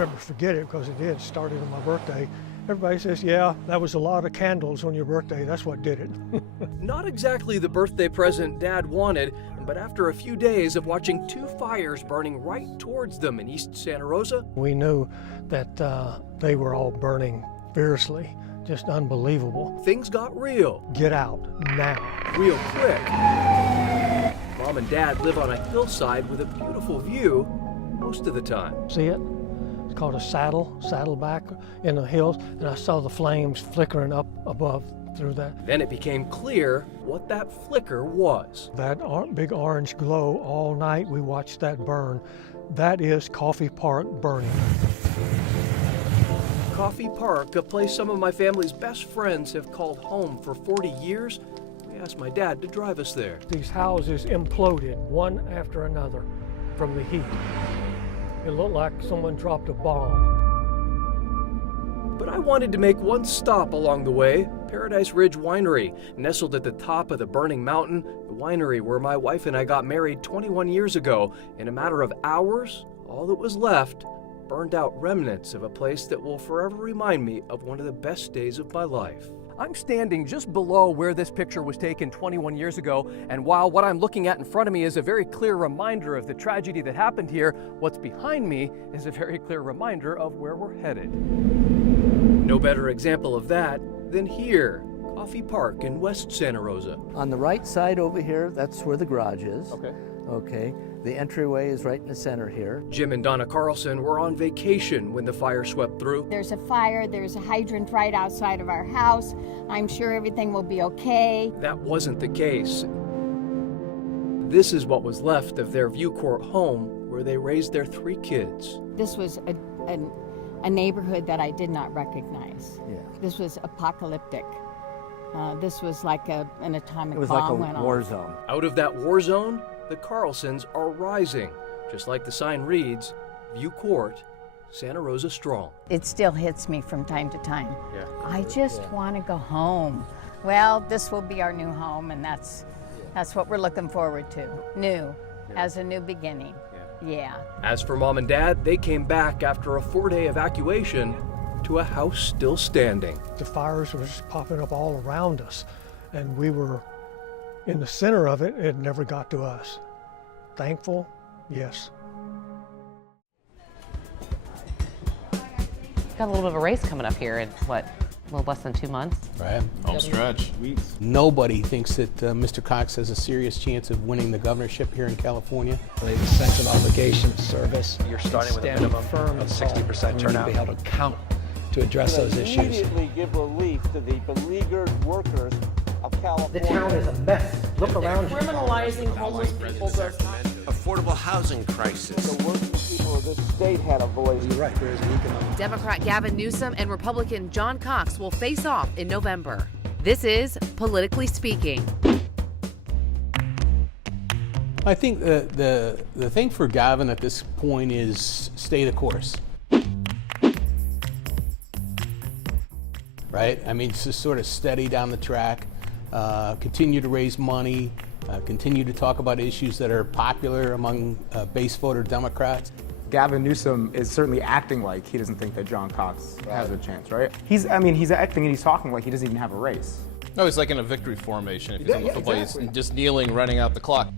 never forget it because it did. Started on my birthday. Everybody says, yeah, that was a lot of candles on your birthday. That's what did it. Not exactly the birthday present Dad wanted, but after a few days of watching 2 fires burning right towards them in East Santa Rosa, we knew that they were all burning fiercely. Just unbelievable. Things got real. Get out now. Real quick. Mom and Dad live on a hillside with a beautiful view most of the time. See it? It's called a saddleback in the hills, and I saw the flames flickering up above through that. Then it became clear what that flicker was. That big orange glow all night, we watched that burn. That is Coffee Park burning. Coffee Park, a place some of my family's best friends have called home for 40 years. We asked my dad to drive us there. These houses imploded one after another from the heat. It looked like someone dropped a bomb. But I wanted to make one stop along the way, Paradise Ridge Winery. Nestled at the top of the burning mountain, the winery where my wife and I got married 21 years ago. In a matter of hours, all that was left, burned out remnants of a place that will forever remind me of one of the best days of my life. I'm standing just below where this picture was taken 21 years ago, and while what I'm looking at in front of me is a very clear reminder of the tragedy that happened here, what's behind me is a very clear reminder of where we're headed. No better example of that than here, Coffee Park in West Santa Rosa. On the right side over here, that's where the garage is. Okay. The entryway is right in the center here. Jim and Donna Carlson were on vacation when the fire swept through. There's a fire, there's a hydrant right outside of our house. I'm sure everything will be okay. That wasn't the case. This is what was left of their View Court home where they raised their 3 kids. This was a neighborhood that I did not recognize. Yeah. This was apocalyptic. This was like an atomic bomb went off. It was like a war zone. Out of that war zone, the Carlsons are rising, just like the sign reads, View Court, Santa Rosa strong. It still hits me from time to time. Yeah. I just want to go home. Well, this will be our new home, and that's what we're looking forward to. New, as a new beginning. Yeah. As for Mom and Dad, they came back after a 4-day evacuation to a house still standing. The fires were just popping up all around us, and we were in the center of it. It never got to us. Thankful? Yes. Got a little bit of a race coming up here in, what, a little less than 2 months? Right. Home stretch. Nobody thinks that Mr. Cox has a serious chance of winning the governorship here in California. The sense of obligation of service. You're starting with a minimum of 60% turnout. To be able to count to address those issues. Immediately give relief to the beleaguered workers of California. The town is a mess. Look around. Criminalizing homeless people does not. Affordable housing crisis. The working people of this state had a voice. You're right, there is an economic. Democrat Gavin Newsom and Republican John Cox will face off in November. This is Politically Speaking. I think the thing for Gavin at this point is stay the course. Right? I mean, just sort of steady down the track, continue to raise money, continue to talk about issues that are popular among base voter Democrats. Gavin Newsom is certainly acting like he doesn't think that John Cox has a chance, right? He's acting and he's talking like he doesn't even have a race. No, he's like in a victory formation. If he's on the football, exactly. He's just kneeling, running out the clock.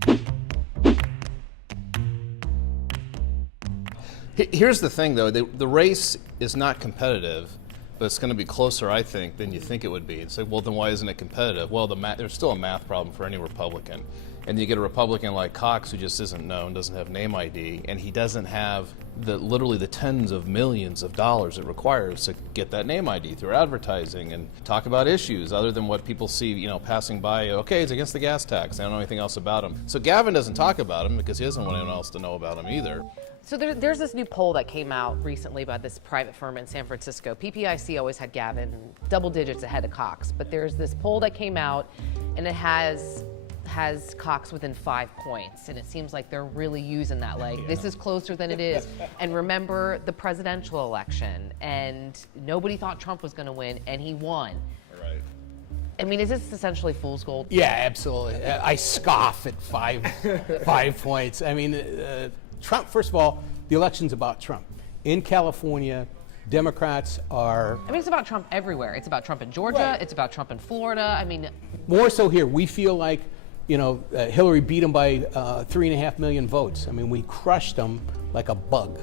Here's the thing, though. The race is not competitive, but it's going to be closer, I think, than you think it would be. It's like, well, then why isn't it competitive? Well, there's still a math problem for any Republican. And you get a Republican like Cox who just isn't known, doesn't have name ID, and he doesn't have literally the tens of millions of dollars it requires to get that name ID through advertising and talk about issues other than what people see, passing by. Okay, it's against the gas tax. They don't know anything else about him. So Gavin doesn't talk about him because he doesn't want anyone else to know about him either. So there's this new poll that came out recently by this private firm in San Francisco. PPIC always had Gavin double digits ahead of Cox, but there's this poll that came out and it has Cox within 5 points, and it seems like they're really using that, like, this is closer than it is. And remember the presidential election, and nobody thought Trump was going to win, and he won. Right. I mean, is this essentially fool's gold? Yeah, absolutely. I scoff at 5 points. I mean, Trump, first of all, the election's about Trump. in California, Democrats are... I mean, it's about Trump everywhere. It's about Trump in Georgia. It's about Trump in Florida. I mean... More so here. We feel like, Hillary beat him by 3.5 million votes. I mean, we crushed him like a bug.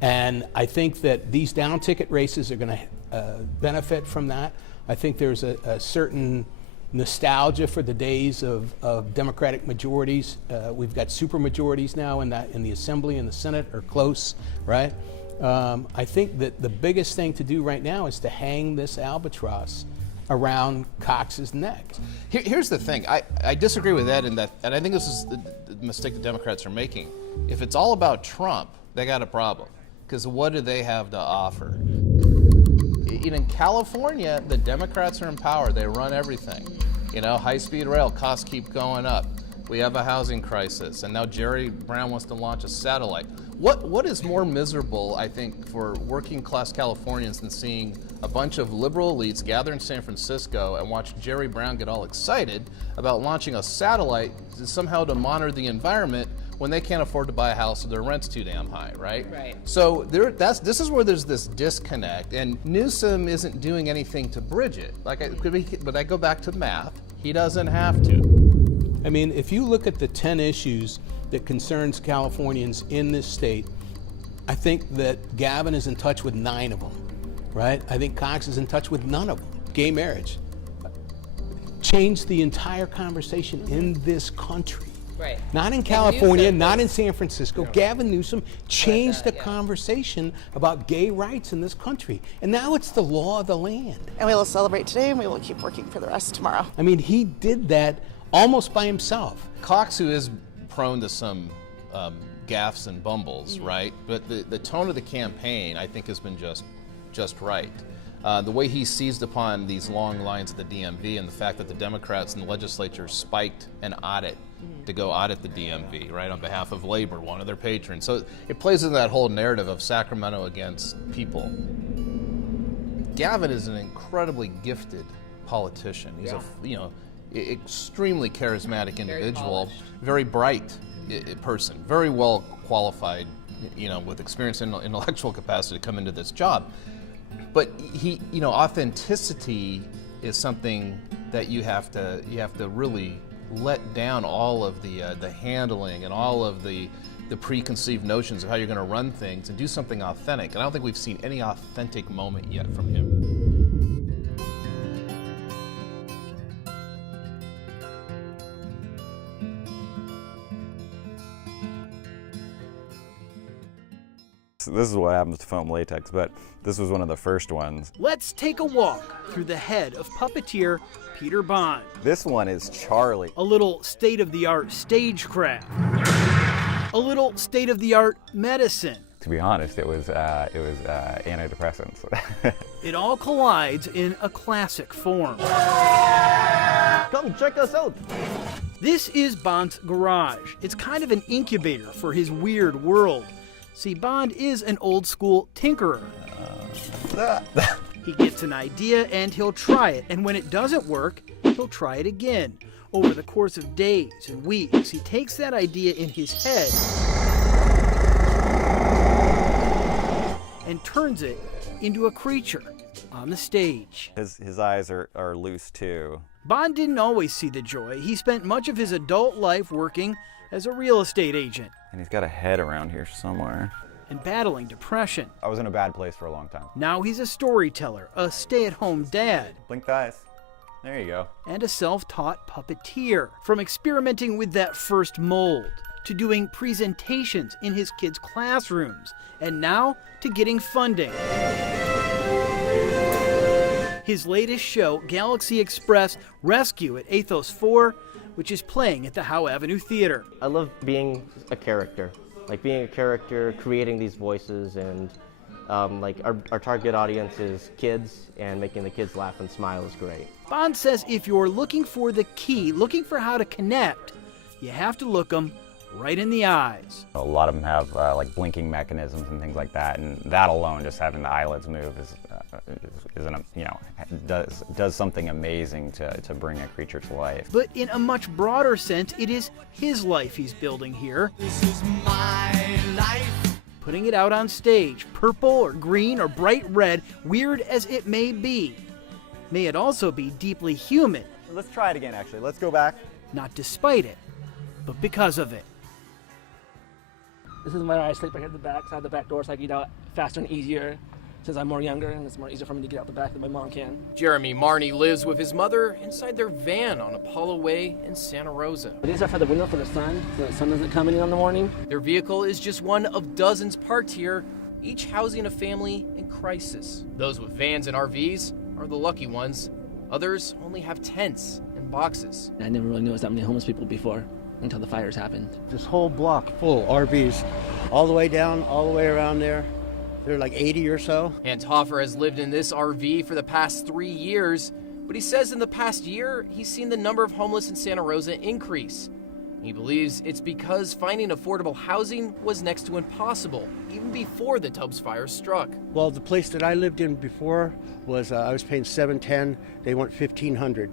And I think that these down ticket races are going to benefit from that. I think there's a certain nostalgia for the days of Democratic majorities. We've got super majorities now in the Assembly and the Senate are close, right? I think that the biggest thing to do right now is to hang this albatross around Cox's neck. Here's the thing. I disagree with Ed in that, and I think this is the mistake the Democrats are making. If it's all about Trump, they got a problem. Because what do they have to offer? In California, the Democrats are in power. They run everything. High-speed rail, costs keep going up. We have a housing crisis, and now Jerry Brown wants to launch a satellite. What is more miserable, I think, for working-class Californians than seeing a bunch of liberal elites gather in San Francisco and watch Jerry Brown get all excited about launching a satellite somehow to monitor the environment when they can't afford to buy a house or their rent's too damn high, right? Right. So this is where there's this disconnect, and Newsom isn't doing anything to bridge it. But I go back to math. He doesn't have to. I mean, if you look at the 10 issues that concerns Californians in this state, I think that Gavin is in touch with 9 of them, right? I think Cox is in touch with none of them. Gay marriage changed the entire conversation in this country. Right. Not in California, not in San Francisco. Gavin Newsom changed the conversation about gay rights in this country. And now it's the law of the land. And we will celebrate today, and we will keep working for the rest tomorrow. I mean, he did that almost by himself. Cox, who is prone to some gaffes and bumbles, right? But the tone of the campaign, I think, has been just right. The way he seized upon these long lines at the DMV and the fact that the Democrats in the legislature spiked an audit to go audit the DMV, right, on behalf of labor, one of their patrons. So it plays into that whole narrative of Sacramento against people. Gavin is an incredibly gifted politician. He's extremely charismatic individual, very bright person, very well qualified, with experience and intellectual capacity to come into this job. But he, authenticity is something that you have to really let down all of the handling and all of the preconceived notions of how you're going to run things and do something authentic. And I don't think we've seen any authentic moment yet from him. This is what happens to foam latex, but this was one of the first ones. Let's take a walk through the head of puppeteer Peter Bond. This one is Charlie. A little state-of-the-art stagecraft. A little state-of-the-art medicine. To be honest, it was antidepressants. It all collides in a classic form. Come check us out. This is Bond's garage. It's kind of an incubator for his weird world. See, Bond is an old-school tinkerer. He gets an idea and he'll try it, and when it doesn't work, he'll try it again. Over the course of days and weeks, he takes that idea in his head and turns it into a creature on the stage. His eyes are loose too. Bond didn't always see the joy. He spent much of his adult life working as a real estate agent. And he's got a head around here somewhere. And battling depression. I was in a bad place for a long time. Now he's a storyteller, a stay-at-home dad. Blink the eyes. There you go. And a self-taught puppeteer. From experimenting with that first mold, to doing presentations in his kids' classrooms, and now to getting funding. His latest show, Galaxy Express Rescue at Athos 4, which is playing at the Howe Avenue Theater. I love being a character, creating these voices, and our target audience is kids, and making the kids laugh and smile is great. Bond says if you're looking for the key, looking for how to connect, you have to look them right in the eyes. A lot of them have blinking mechanisms and things like that, and that alone, just having the eyelids move, does something amazing to bring a creature to life. But in a much broader sense, it is his life he's building here. This is my life. putting it out on stage, purple or green or bright red, weird as it may be. May it also be deeply human. Let's try it again, actually. Let's go back. Not despite it, but because of it. This is where I sleep right here at the back, side of the back door, so I can get out faster and easier since I'm more younger and it's more easier for me to get out the back than my mom can. Jeremy Marney lives with his mother inside their van on Apollo Way in Santa Rosa. These are for the window for the sun, so the sun doesn't come in the morning. Their vehicle is just one of dozens parked here, each housing a family in crisis. Those with vans and RVs are the lucky ones. Others only have tents and boxes. I never really noticed that many homeless people before until the fires happened. This whole block full RVs, all the way down, all the way around there. There are like 80 or so. Hoffer has lived in this RV for the past 3 years, but he says in the past year, he's seen the number of homeless in Santa Rosa increase. He believes it's because finding affordable housing was next to impossible, even before the Tubbs fire struck. Well, the place that I lived in before was, I was paying $710, they want $1,500,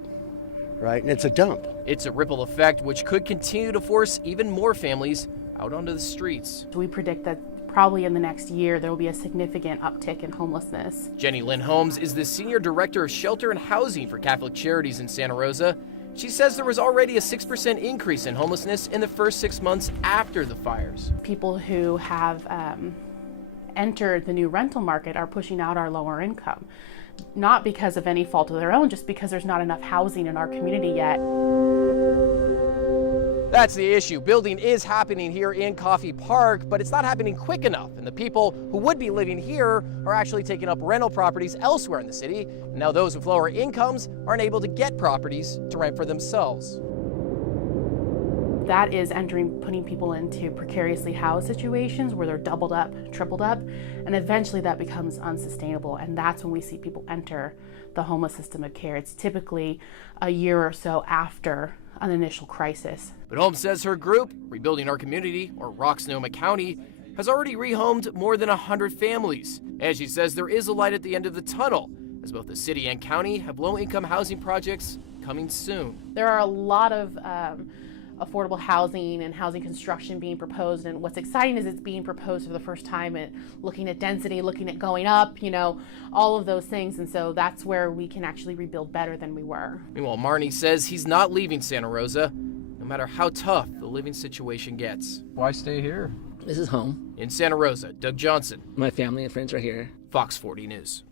right? And it's a dump. It's a ripple effect which could continue to force even more families out onto the streets. We predict that probably in the next year there will be a significant uptick in homelessness. Jenny Lynn Holmes is the Senior Director of Shelter and Housing for Catholic Charities in Santa Rosa. She says there was already a 6% increase in homelessness in the first 6 months after the fires. People who have entered the new rental market are pushing out our lower income, not because of any fault of their own, just because there's not enough housing in our community yet. That's the issue. Building is happening here in Coffey Park, but it's not happening quick enough. And the people who would be living here are actually taking up rental properties elsewhere in the city. And now those with lower incomes aren't able to get properties to rent for themselves. That is putting people into precariously housed situations where they're doubled up, tripled up, and eventually that becomes unsustainable. And that's when we see people enter the homeless system of care. It's typically a year or so after an initial crisis. But Holmes says her group, Rebuilding Our Community, or Rock-Sonoma County, has already rehomed more than 100 families. And she says there is a light at the end of the tunnel, as both the city and county have low-income housing projects coming soon. There are a lot of affordable housing and housing construction being proposed, and what's exciting is it's being proposed for the first time and looking at density, looking at going up, all of those things, and so that's where we can actually rebuild better than we were. Meanwhile, Marney says he's not leaving Santa Rosa, no matter how tough the living situation gets. Why stay here? This is home. In Santa Rosa, Doug Johnson. My family and friends are here. Fox 40 News.